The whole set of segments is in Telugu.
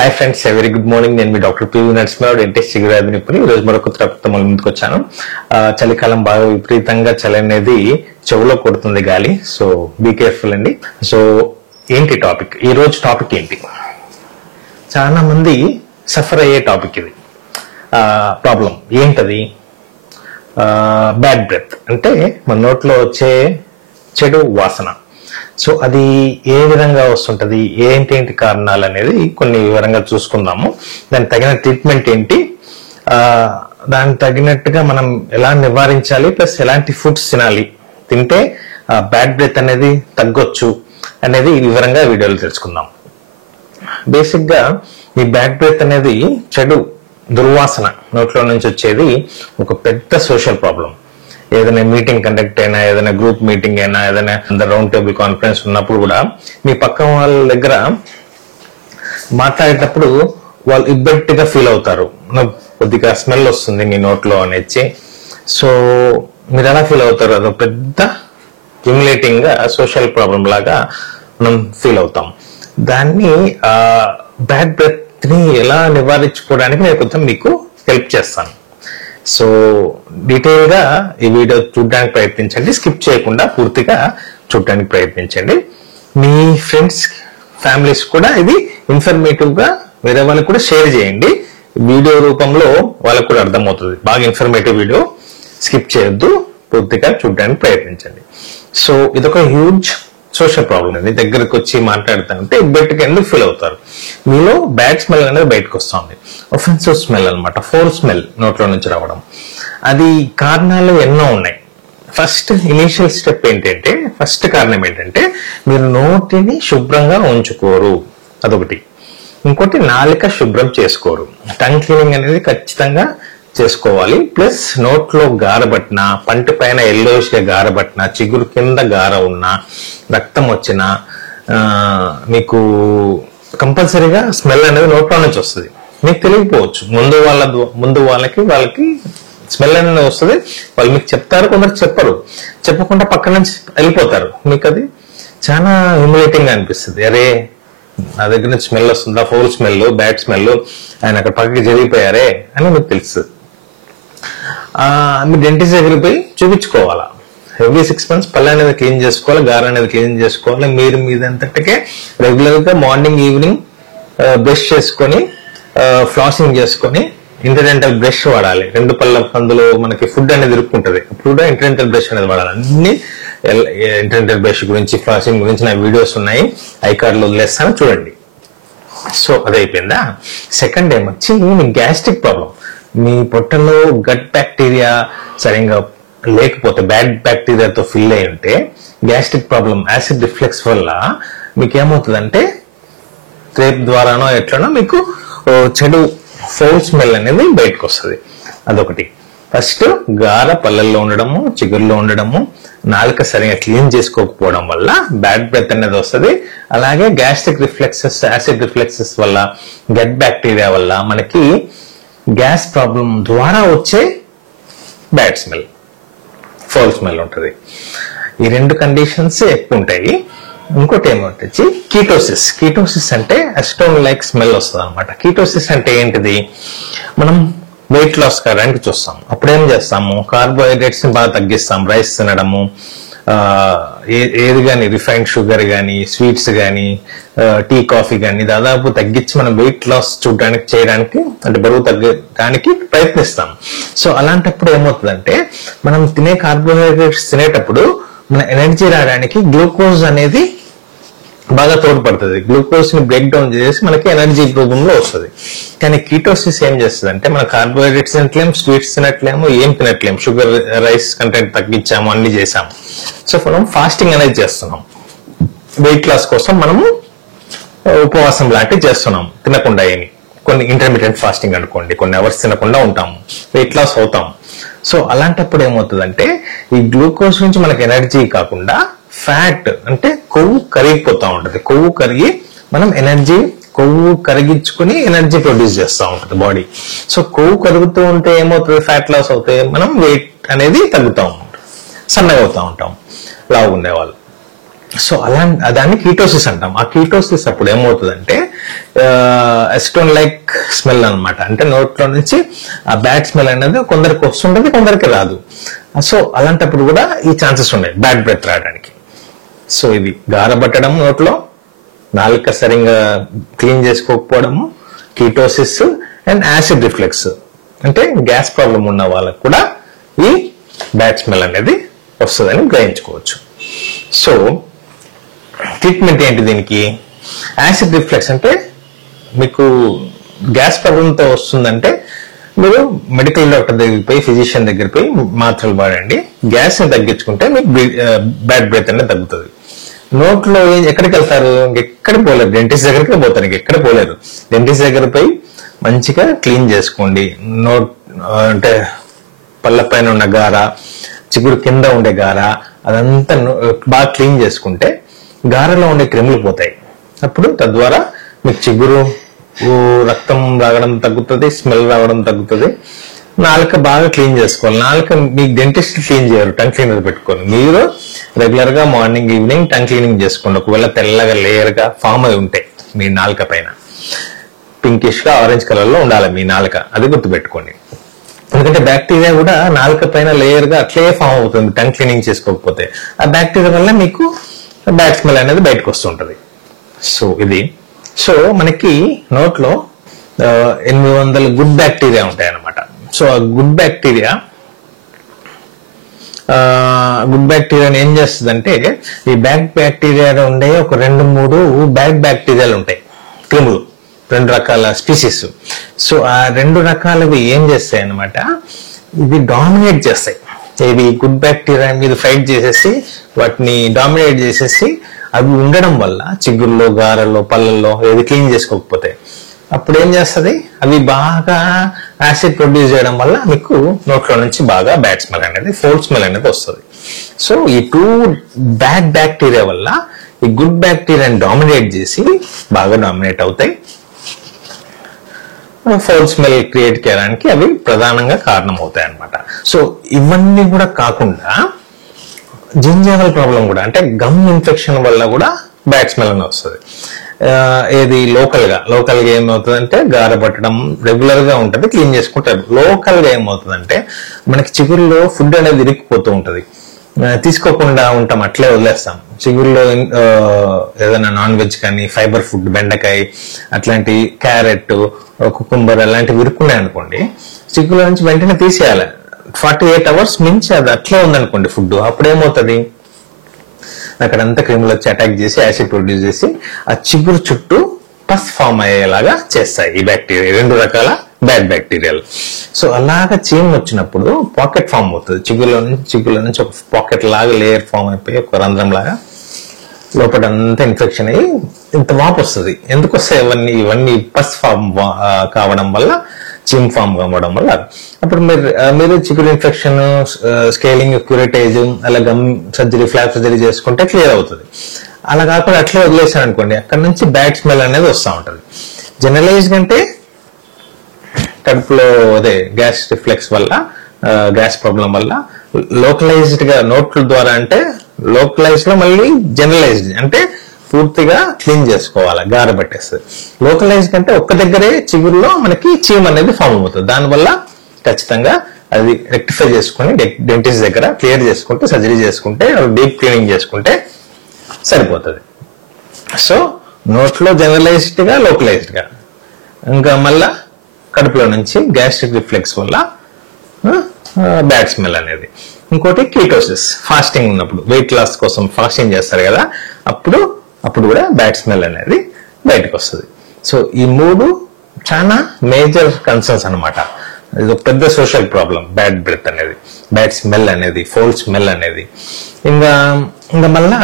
Hi friends, very good morning. నేను మీ డాక్టర్ పివి నరసింహారావు, డెంటిస్ట్ చిగురాది నిపుణులు. ఈరోజు మరొక టాపిక్తో మన ముందుకు వచ్చాను. చలికాలం బాగా విపరీతంగా చలి అనేది చెవులో కొడుతుంది గాలి. సో బీ కేర్ఫుల్ అండి. సో ఏంటి టాపిక్, ఈ రోజు టాపిక్ ఏంటి? చాలా మంది సఫర్ అయ్యే టాపిక్ ఇది. ప్రాబ్లం ఏంటది? బ్యాడ్ బ్రెత్, అంటే మన నోట్లో వచ్చే చెడు వాసన. సో అది ఏ విధంగా వస్తుంటది, ఏంటి కారణాలు అనేది కొన్ని వివరంగా చూసుకుందాము. దానికి తగిన ట్రీట్మెంట్ ఏంటి, దానికి తగినట్టుగా మనం ఎలా నివారించాలి, ప్లస్ ఎలాంటి ఫుడ్స్ తింటే బ్యాడ్ బ్రెత్ అనేది తగ్గొచ్చు అనేది వివరంగా వీడియోలో తెలుసుకుందాం. బేసిక్ గా ఈ బ్యాడ్ బ్రెత్ అనేది చెడు దుర్వాసన నోట్లో నుంచి వచ్చేది ఒక పెద్ద సోషల్ ప్రాబ్లం. ఏదైనా మీటింగ్ కండక్ట్ అయినా, ఏదైనా గ్రూప్ మీటింగ్ అయినా, ఏదైనా రౌండ్ టేబుల్ కాన్ఫరెన్స్ ఉన్నప్పుడు కూడా మీ పక్క వాళ్ళ దగ్గర మాట్లాడేటప్పుడు వాళ్ళు ఇబ్బందిగా ఫీల్ అవుతారు. కొద్దిగా స్మెల్ వస్తుంది మీ నోట్లో అనేసి. సో మీరు ఎలా ఫీల్ అవుతారు? అదొక పెద్ద హ్యూమిలేటింగ్ గా సోషల్ ప్రాబ్లం లాగా మనం ఫీల్ అవుతాం. దాన్ని బ్యాడ్ బ్రెత్ ని ఎలా నివారించుకోవడానికి నేను కొంచెం మీకు హెల్ప్ చేస్తాను. సో డీటెయిల్ గా ఈ వీడియో చూడడానికి ప్రయత్నించండి, స్కిప్ చేయకుండా పూర్తిగా చూడడానికి ప్రయత్నించండి. మీ ఫ్రెండ్స్, ఫ్యామిలీస్ కూడా ఇది ఇన్ఫర్మేటివ్ గా వేరే వాళ్ళకి కూడా షేర్ చేయండి. వీడియో రూపంలో వాళ్ళకు కూడా అర్థమవుతుంది. బాగా ఇన్ఫర్మేటివ్ వీడియో, స్కిప్ చేయొద్దు, పూర్తిగా చూడడానికి ప్రయత్నించండి. సో ఇదొక హ్యూజ్ సోషల్ ప్రాబ్లం అండి. దగ్గరకు వచ్చి మాట్లాడుతుంటే ఇబ్బెట్టుగా ఎందుకు ఫీల్ అవుతారు? మీలో బ్యాడ్ స్మెల్ అనేది బయటకు వస్తుంది. ఒఫెన్సివ్ స్మెల్ అనమాట, ఫోల్ స్మెల్ నోట్లో నుంచి రావడం. అది కారణాలు ఎన్నో ఉన్నాయి. ఫస్ట్ ఇనీషియల్ స్టెప్ ఏంటంటే, ఫస్ట్ కారణం ఏంటంటే మీరు నోటిని శుభ్రంగా ఉంచుకోరు, అదొకటి. ఇంకోటి, నాలిక శుభ్రం చేసుకోరు. టంగ్ క్లీనింగ్ అనేది ఖచ్చితంగా చేసుకోవాలి. ప్లస్ నోట్లో గారబట్టిన, పంటి పైన ఎల్లోయిష్ గా గారబట్టిన, చిగురు కింద గార ఉన్న, రక్తం వచ్చిన, మీకు కంపల్సరీగా స్మెల్ అనేది నోట్లో నుంచి వస్తుంది. మీకు తెలియకపోవచ్చు, ముందు వాళ్ళకి స్మెల్ అనేది వస్తుంది. వాళ్ళు మీకు చెప్తారు, కొందరు చెప్పరు. చెప్పకుండా పక్క నుంచి వెళ్ళిపోతారు. మీకు అది చాలా హ్యూమిలేటింగ్ గా అనిపిస్తుంది. అరే, నా దగ్గర నుంచి స్మెల్ వస్తుందా, ఫౌల్ స్మెల్, బ్యాడ్ స్మెల్, ఆయన అక్కడ పక్కకి జరిగిపోయారే అని మీకు తెలుస్తుంది. మీరు డెంటిస్ట్ దగ్గరికి పోయి చూపించుకోవాలా. ఎవ్రీ 6 months పళ్ళు అనేది క్లీన్ చేసుకోవాలి, గార అనేది క్లీన్ చేసుకోవాలి. మీరు మీదంతటికే రెగ్యులర్ గా మార్నింగ్ ఈవినింగ్ బ్రష్ చేసుకొని, ఫ్లాసింగ్ చేసుకొని, ఇంటర్డెంటల్ బ్రష్ వాడాలి. 2 పళ్ళ అందులో మనకి ఫుడ్ అనేది ఇరుక్కుంటది, అప్పుడు కూడా ఇంటర్డెంటల్ బ్రష్ అనేది వాడాలి. అన్ని ఇంటర్డెంటల్ బ్రష్ గురించి, ఫ్లాసింగ్ గురించి నా వీడియోస్ ఉన్నాయి, ఐకార్డ్ లో వదిలేస్తాను, చూడండి. సో అదైపోయిందా? సెకండ్ ఏమొచ్చి మీ గ్యాస్ట్రిక్ ప్రాబ్లం. మీ పొట్టలో గట్ బ్యాక్టీరియా సరిగ్గా లేకపోతే, బ్యాడ్ బ్యాక్టీరియాతో ఫిల్ అయి ఉంటే, గ్యాస్ట్రిక్ ప్రాబ్లం, యాసిడ్ రిఫ్లెక్స్ వల్ల మీకు ఏమవుతుందంటే రేప్ ద్వారానో ఎట్లనో మీకు చెడు ఫౌల్ స్మెల్ అనేది బయటకు వస్తుంది. అదొకటి. ఫస్ట్ గార పళ్ళల్లో ఉండడము, చిగురులో ఉండడము, నాలుక సరిగా క్లీన్ చేసుకోకపోవడం వల్ల బ్యాడ్ బ్రెత్ అనేది వస్తుంది. అలాగే గ్యాస్ట్రిక్ రిఫ్లెక్సెస్, యాసిడ్ రిఫ్లెక్సెస్ వల్ల, గట్ బ్యాక్టీరియా వల్ల మనకి గ్యాస్ ప్రాబ్లం ద్వారా వచ్చే బ్యాడ్ స్మెల్, ఫౌల్ స్మెల్ ఉంటుంది. ఈ 2 కండిషన్స్ ఎక్కువ ఉంటాయి. ఇంకోటి ఏమొచ్చి కీటోసిస్. కీటోసిస్ అంటే అసిటోన్ లైక్ స్మెల్ వస్తుంది అనమాట. కీటోసిస్ అంటే ఏంటిది? మనం వెయిట్ లాస్ కావడానికి చూస్తాం. అప్పుడు ఏం చేస్తాము? కార్బోహైడ్రేట్స్ ని బాగా తగ్గిస్తాం. రైస్ తినడము, ఏది కానీ రిఫైన్డ్ షుగర్ కానీ, స్వీట్స్ కానీ, టీ, కాఫీ కానీ దాదాపు తగ్గించి మనం వెయిట్ లాస్ చేయడానికి, అంటే బరువు తగ్గడానికి ప్రయత్నిస్తాం. సో అలాంటప్పుడు ఏమవుతుందంటే, మనం తినే కార్బోహైడ్రేట్స్ తినేటప్పుడు మన ఎనర్జీ రావడానికి గ్లూకోజ్ అనేది బాగా తోడ్పడుతుంది. గ్లూకోజ్ ని బ్రేక్ డౌన్ చేసి మనకి ఎనర్జీ రూపంలో వస్తుంది. కానీ కీటోసిస్ ఏం చేస్తుంది అంటే, మన కార్బోహైడ్రేట్స్ తినట్లేము, స్వీట్స్ తినట్లేము, ఏం తినట్లేము, షుగర్, రైస్ కంటెంట్ తగ్గించాము, అన్ని చేసాము. సో మనం ఫాస్టింగ్ అనేది చేస్తున్నాం. వెయిట్ లాస్ కోసం మనము ఉపవాసం లాంటివి చేస్తున్నాం, తినకుండా. ఏమి కొన్ని ఇంటర్మీడియట్ ఫాస్టింగ్ అనుకోండి, కొన్ని అవర్స్ తినకుండా ఉంటాము, వెయిట్ లాస్ అవుతాం. సో అలాంటప్పుడు ఏమవుతుందంటే, ఈ గ్లూకోజ్ నుంచి మనకి ఎనర్జీ కాకుండా ఫ్యాట్, అంటే కొవ్వు కరిగిపోతా ఉంటది. కొవ్వు కరిగి మనం కొవ్వు కరిగించుకుని ఎనర్జీ ప్రొడ్యూస్ చేస్తూ ఉంటుంది బాడీ. సో కొవ్వు కరుగుతూ ఉంటే ఏమవుతుంది? ఫ్యాట్ లాస్ అవుతాయి, మనం వెయిట్ అనేది తగ్గుతూ ఉంటాం, సన్నగా అవుతూ ఉంటాం, లావుగా ఉండేవాళ్ళు. సో అలా దాన్ని కీటోసిస్ అంటాం. ఆ కీటోసిస్ అప్పుడు ఏమవుతుందంటే ఎసిటోన్ లైక్ స్మెల్ అనమాట. అంటే నోట్లో నుంచి ఆ బ్యాడ్ స్మెల్ అనేది కొందరికి వస్తుంటది, కొందరికి రాదు. సో అలాంటప్పుడు కూడా ఈ ఛాన్సెస్ ఉన్నాయి బ్యాడ్ బ్రెత్ రావడానికి. సో ఇది గారబట్టడం, నోట్లో నాలుక సరిగ్గా క్లీన్ చేసుకోకపోవడము, కీటోసిస్ అండ్ యాసిడ్ రిఫ్లెక్స్, అంటే గ్యాస్ ప్రాబ్లం ఉన్న వాళ్ళకు కూడా ఈ బ్యాడ్ స్మెల్ అనేది వస్తుందని గ్రహించుకోవచ్చు. సో ట్రీట్మెంట్ ఏంటి దీనికి? యాసిడ్ రిఫ్లెక్స్ అంటే మీకు గ్యాస్ ప్రాబ్లంతో వస్తుందంటే మీరు మెడికల్ డాక్టర్ దగ్గరికి పోయి, ఫిజిషియన్ దగ్గర పోయి మాత్రలు వాడండి. గ్యాస్ ని తగ్గించుకుంటే మీకు బ్యాడ్ బ్రెత్ అనేది తగ్గుతుంది. నోట్లో ఎక్కడికి వెళ్తారు? ఎక్కడ పోలేరు, డెంటిస్ట్ దగ్గరికి పోతారు, ఎక్కడ పోలేరు. డెంటిస్ట్ దగ్గర పోయి మంచిగా క్లీన్ చేసుకోండి. నోట్ అంటే పళ్ళ పైన ఉన్న గార, చిగురు కింద ఉండే గార, అదంతా బాగా క్లీన్ చేసుకుంటే గారలో ఉండే క్రిములు పోతాయి. అప్పుడు తద్వారా మీకు చిగురు, రక్తం రావడం తగ్గుతుంది, స్మెల్ రావడం తగ్గుతుంది. నాలుక బాగా క్లీన్ చేసుకోవాలి. నాలుక మీకు డెంటిస్ట్ క్లీన్ చేయరు, టంగ్ క్లీనర్ పెట్టుకోండి. మీరు రెగ్యులర్ గా మార్నింగ్ ఈవినింగ్ టంగ్ క్లీనింగ్ చేసుకోండి. ఒకవేళ తెల్లగా లేయర్ గా ఫామ్ అయి ఉంటే మీ నాలుక పైన పింకిష్ గా ఆరెంజ్ కలర్ లో ఉండాలి మీ నాలుక, అది గుర్తుపెట్టుకోండి. ఎందుకంటే బ్యాక్టీరియా కూడా నాలుక పైన లేయర్ గా అట్లే ఫామ్ అవుతుంది టంగ్ క్లీనింగ్ చేసుకోకపోతే. ఆ బ్యాక్టీరియా వల్ల మీకు బ్యాడ్ స్మెల్ అనేది బయటకు వస్తుంటది. సో ఇది. సో మనకి నోట్లో 800 గుడ్ బ్యాక్టీరియా ఉంటాయి అన్నమాట. సో ఆ గుడ్ బ్యాక్టీరియాని ఏం చేస్తుందంటే, ఈ బ్యాడ్ బ్యాక్టీరియా ఉండే ఒక 2-3 బ్యాడ్ బ్యాక్టీరియాలు ఉంటాయి, క్రిములు, 2 రకాల స్పీసీస్. సో ఆ 2 రకాలవి ఏం చేస్తాయి అన్నమాట, ఇది డామినేట్ చేస్తాయి. ఇవి గుడ్ బ్యాక్టీరియా మీద ఫైట్ చేసేసి వాటిని డామినేట్ చేసేసి అవి ఉండడం వల్ల చిగుర్లో, గారల్లో, పళ్ళల్లో ఏది క్లీన్ చేసుకోకపోతే అప్పుడు ఏం చేస్తుంది, అవి బాగా యాసిడ్ ప్రొడ్యూస్ చేయడం వల్ల మీకు నోట్లో నుంచి బాగా బ్యాడ్ స్మెల్ అనేది, ఫౌల్ స్మెల్ అనేది వస్తుంది. సో ఈ 2 బ్యాడ్ బ్యాక్టీరియా వల్ల ఈ గుడ్ బ్యాక్టీరియాని డామినేట్ చేసి బాగా డామినేట్ అవుతాయి. ఫౌల్ స్మెల్ క్రియేట్ చేయడానికి అవి ప్రధానంగా కారణం అవుతాయి అన్నమాట. సో ఇవన్నీ కూడా కాకుండా జింజావల్ ప్రాబ్లం కూడా, అంటే గమ్ ఇన్ఫెక్షన్ వల్ల కూడా బ్యాడ్ స్మెల్ అనేది వస్తుంది. ఏది లోకల్ గా ఏమవుతుందంటే గారపట్టడం రెగ్యులర్ గా ఉంటుంది, క్లీన్ చేసుకుంటారు. లోకల్ గా ఏమవుతుందంటే మనకి చిగురులో ఫుడ్ అనేది ఇరుక్కుపోతూ ఉంటది, తీసుకోకుండా ఉంటాం, అట్లే వదిలేస్తాం. చిగురులో ఏదైనా నాన్ వెజ్ కానీ, ఫైబర్ ఫుడ్, బెండకాయ అట్లాంటి, క్యారెట్, కుకుంబర్ అలాంటివి ఇరుక్కున్నాయి అనుకోండి, చిగురులో నుంచి వెంటనే తీసేయాలి. 48 hours మించి అది అట్లే ఉందనుకోండి ఫుడ్, అప్పుడేమవుతుంది, అక్కడంతా క్రిములు వచ్చి అటాక్ చేసి యాసిడ్ ప్రొడ్యూస్ చేసి ఆ చిగురు చుట్టూ పస్ ఫామ్ అయ్యేలాగా చేస్తాయి ఈ బ్యాక్టీరియా, 2 రకాల బ్యాడ్ బ్యాక్టీరియాలు. సో అలాగా చీమ్ వచ్చినప్పుడు పాకెట్ ఫామ్ అవుతుంది, చిగురులో నుంచి ఒక పాకెట్ లాగా లేయర్ ఫామ్ అయిపోయి ఒక రంధ్రం లాగా లోపల అంతా ఇన్ఫెక్షన్ అయ్యి ఇంత వాపు వస్తుంది. ఎందుకు వస్తాయి ఇవన్నీ పస్ ఫామ్ కావడం వల్ల, చీమ్ ఫామ్ కావడం వల్ల. అప్పుడు మీరు చిగురు ఇన్ఫెక్షన్, స్కేలింగ్, క్యూరేటేజ్, అలా గమ్ సర్జరీ, ఫ్లాప్ సర్జరీ చేసుకుంటే క్లియర్ అవుతుంది. అలా కాకుండా అట్లే వదిలేసాను అనుకోండి, అక్కడ నుంచి బ్యాడ్ స్మెల్ అనేది వస్తూ ఉంటుంది. జనరలైజ్ అంటే కడుపులో అదే గ్యాస్ రిఫ్లెక్స్ వల్ల, గ్యాస్ ప్రాబ్లం వల్ల. లోకలైజ్డ్ గా నోట్ల ద్వారా అంటే లోకలైజ్ లో మళ్ళీ జనరలైజ్డ్ అంటే పూర్తిగా క్లీన్ చేసుకోవాలి, గార పట్టేస్తుంది. లోకలైజ్ అంటే ఒక్క దగ్గరే చిగురులో మనకి చీమ్ అనేది ఫామ్ అవుతుంది. దానివల్ల ఖచ్చితంగా అది రెక్టిఫై చేసుకుని డెంటిస్ట్ దగ్గర క్లియర్ చేసుకుంటే, సర్జరీ చేసుకుంటే, డీప్ క్లీనింగ్ చేసుకుంటే సరిపోతుంది. సో నోట్లో జనరలైజ్డ్ గా, లోకలైజ్డ్ గా. ఇంకా మళ్ళా కడుపులో నుంచి గ్యాస్ట్రిక్ రిఫ్లెక్స్ వల్ల బ్యాడ్ స్మెల్ అనేది. ఇంకోటి కీటోసిస్, ఫాస్టింగ్ ఉన్నప్పుడు, వెయిట్ లాస్ కోసం ఫాస్టింగ్ చేస్తారు కదా, అప్పుడు కూడా బ్యాడ్ స్మెల్ అనేది బయటకు వస్తుంది. సో ఈ 3 చాలా మేజర్ కన్సర్న్స్ అనమాట. ఇది ఒక పెద్ద సోషల్ ప్రాబ్లం, బ్యాడ్ బ్రెత్ అనేది, బ్యాడ్ స్మెల్ అనేది, ఫౌల్ స్మెల్ అనేది. ఇంకా మళ్ళా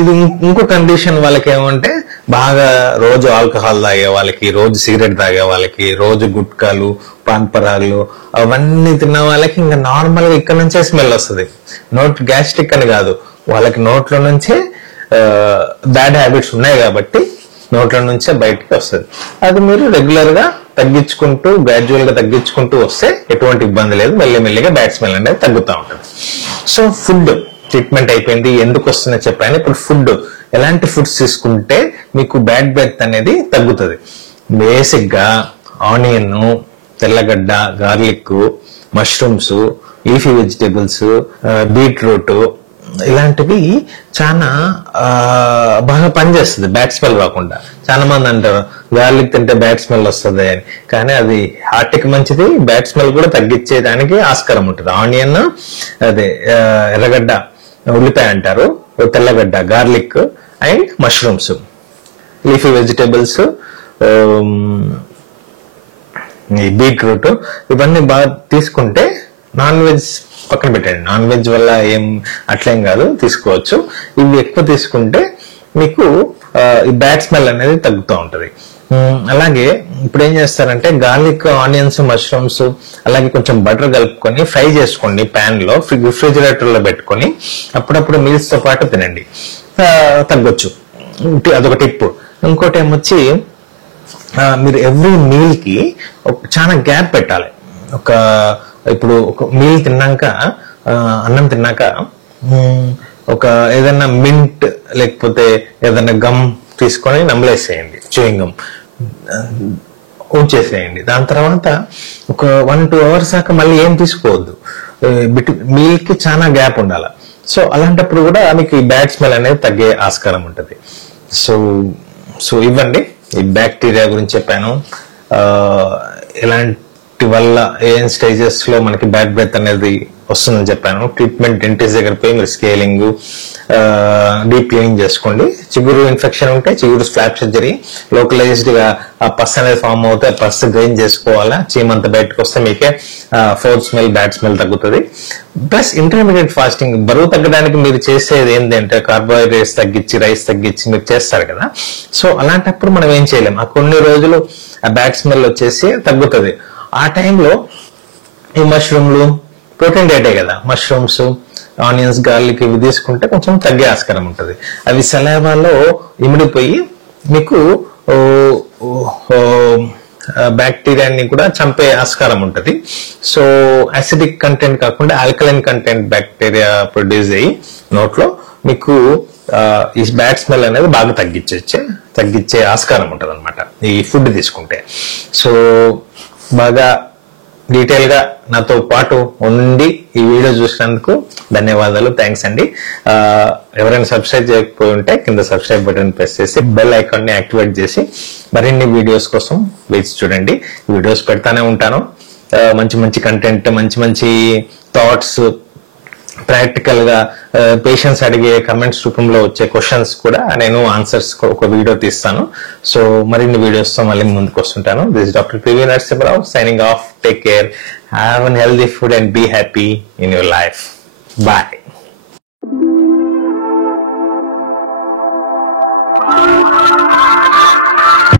ఇది ఇంకో కండిషన్ వాళ్ళకి ఏమంటే, బాగా రోజు ఆల్కహాల్ తాగే వాళ్ళకి, రోజు సిగరెట్ తాగే వాళ్ళకి, రోజు గుట్కాలు, పాన్పరాలు అవన్నీ తిన్న వాళ్ళకి ఇంకా నార్మల్ గా ఇక్కడ నుంచే స్మెల్ వస్తుంది. గ్యాస్ట్రిక్ అని కాదు, వాళ్ళకి నోట్లో నుంచే బ్యాడ్ హ్యాబిట్స్ ఉన్నాయి కాబట్టి నోట్ల నుంచే బయటకు వస్తుంది. అది మీరు రెగ్యులర్ గా తగ్గించుకుంటూ, గ్రాడ్యువల్ గా తగ్గించుకుంటూ వస్తే ఎటువంటి ఇబ్బంది లేదు, మెల్లిమెల్లిగా బ్యాడ్ స్మెల్ అనేది తగ్గుతూ ఉంటుంది. సో ఫుడ్ ట్రీట్మెంట్ అయిపోయింది, ఎందుకు వస్తుందని చెప్పాను. ఇప్పుడు ఫుడ్, ఎలాంటి ఫుడ్స్ తీసుకుంటే మీకు బ్యాడ్ బ్రెత్ అనేది తగ్గుతుంది. బేసిక్ గా ఆనియన్, తెల్లగడ్డ, garlic, mushrooms, leafy vegetables, beetroot ఇలాంటివి చాలా బాగా పనిచేస్తుంది బ్యాడ్ స్మెల్ రాకుండా. చాలా మంది అంటారు గార్లిక్ తింటే బ్యాడ్ స్మెల్ వస్తుంది అని, కానీ అది హార్ట్ కి మంచిది, బ్యాడ్ స్మెల్ కూడా తగ్గించేదానికి ఆస్కారం ఉంటుంది. ఆనియన్, అదే ఎర్రగడ్డ, ఉల్లిపాయ అంటారు, తెల్లగడ్డ, garlic and mushrooms, leafy vegetables, ఈ బీట్రూట్, ఇవన్నీ బాగా తీసుకుంటే, నాన్ వెజ్ పక్కన పెట్టండి, నాన్ వెజ్ వల్ల ఏం అట్లేం కాదు, తీసుకోవచ్చు. ఇవి ఎక్కువ తీసుకుంటే మీకు ఈ బ్యాడ్ స్మెల్ అనేది తగ్గుతూ ఉంటది. అలాగే ఇప్పుడు ఏం చేస్తారంటే గార్లిక్, ఆనియన్స్, మష్రూమ్స్ అలాగే కొంచెం బటర్ కలుపుకొని ఫ్రై చేసుకోండి ప్యాన్ లో, రిఫ్రిజిరేటర్ లో పెట్టుకొని అప్పుడప్పుడు మీల్స్ తో పాటు తినండి, తగ్గొచ్చు. అదొక టిప్. ఇంకోటి ఏమొచ్చి మీరు ఎవ్రీ మీల్ కి చాలా గ్యాప్ పెట్టాలి. ఇప్పుడు ఒక మీల్ తిన్నాక, అన్నం తిన్నాక ఒక ఏదైనా మింట్ లేకపోతే ఏదైనా గమ్ తీసుకొని నమ్మలేసేయండి, చూయింగ్ గమ్ ఉంచేసేయండి. దాని తర్వాత ఒక 1-2 hours దాకా మళ్ళీ ఏం తీసుకోవద్దు. మీల్ కి చాలా గ్యాప్ ఉండాలి. సో అలాంటప్పుడు కూడా మీకు ఈ బ్యాడ్ స్మెల్ అనేది తగ్గే ఆస్కారం ఉంటుంది. సో ఇవ్వండి, ఈ బ్యాక్టీరియా గురించి చెప్పాను, ఎలాంటి వల్ల ఏం స్టేజెస్ లో మనకి బ్యాడ్ బ్రెత్ అనేది వస్తుందని చెప్పాను. ట్రీట్మెంట్ డెంటిస్ట్ దగ్గర పోయి మీరు స్కేలింగ్, డీప్ క్లీనింగ్ చేసుకోండి. చిగురు ఇన్ఫెక్షన్ ఉంటే చిగురు స్లాబ్ సర్జరీ, లోకలైజ్డ్ గా ఆ పస్ అనేది ఫామ్ అవుతే ఆ పస్ గ్రైన్ చేసుకోవాలా, చీమంతా బయటకు వస్తే మీకే ఫోర్ స్మెల్, బ్యాడ్ స్మెల్ తగ్గుతుంది. ప్లస్ ఇంటర్మీడియట్ ఫాస్టింగ్, బరువు తగ్గడానికి మీరు చేసేది ఏంటంటే కార్బోహైడ్రేట్స్ తగ్గించి, రైస్ తగ్గించి మీరు చేస్తారు కదా. సో అలాంటప్పుడు మనం ఏం చేయలేం, ఆ కొన్ని రోజులు ఆ బ్యాడ్ స్మెల్ వచ్చేసి తగ్గుతుంది. ఆ టైంలో ఈ మష్రూమ్లు ప్రోటీన్ డైటే కదా, మష్రూమ్స్, ఆనియన్స్, గార్లిక్ ఇవి తీసుకుంటే కొంచెం తగ్గే ఆస్కారం ఉంటుంది. అవి సలైవాలో ఇమిడిపోయి మీకు బ్యాక్టీరియాని కూడా చంపే ఆస్కారం ఉంటుంది. సో అసిడిక్ కంటెంట్ కాకుండా ఆల్కలైన్ కంటెంట్ బ్యాక్టీరియా ప్రొడ్యూస్ అయ్యి నోట్లో మీకు ఈ బ్యాడ్ స్మెల్ అనేది బాగా తగ్గించే ఆస్కారం ఉంటుంది అనమాట ఈ ఫుడ్ తీసుకుంటే. సో బాగా డీటెయిల్ గా నాతో పాటు ఉండి ఈ వీడియో చూసినందుకు ధన్యవాదాలు, థ్యాంక్స్ అండి. ఎవరైనా సబ్స్క్రైబ్ చేయకపోయి ఉంటే కింద సబ్స్క్రైబ్ బటన్ ప్రెస్ చేసి బెల్ ఐకాన్ ని యాక్టివేట్ చేసి మరిన్ని వీడియోస్ కోసం వేచి చూడండి. వీడియోస్ పెడతానే ఉంటాను, మంచి మంచి కంటెంట్, మంచి మంచి థాట్స్, ప్రాక్టికల్ గా పేషెంట్స్ అడిగే కమెంట్స్ రూపంలో వచ్చే క్వశ్చన్స్ కూడా నేను ఆన్సర్స్ ఒక వీడియో తీస్తాను. సో మరిన్ని వీడియోస్ తో మళ్ళీ ముందుకు వస్తుంటాను. This is doctor PV Narasimha Rao signing off. Take care, have an healthy food and be happy in your life. Bye.